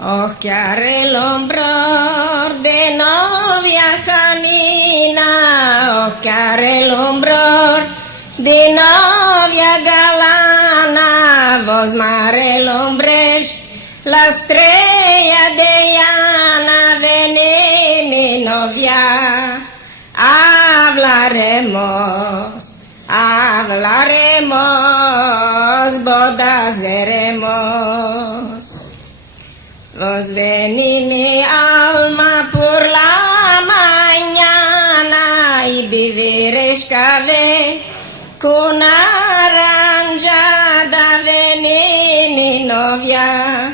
Oscar el hombro de novia Janina, Oscar el hombro de novia galana, vos mar el hombre, la estrella de llana, vení mi novia, hablaremos, bodas haremos. Vos vení mi alma por la mañana y viviréis café con arranjada, vení mi novia,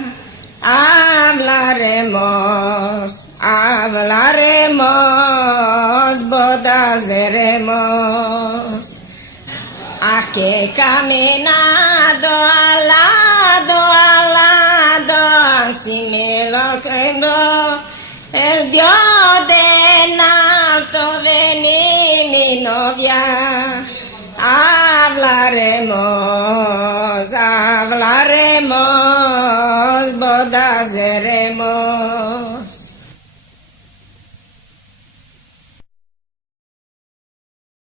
hablaremos, bodas haremos. Aquí caminado al lado, así me lo creo, el Dios de alto, vení mi novia, hablaremos, bodas haremos.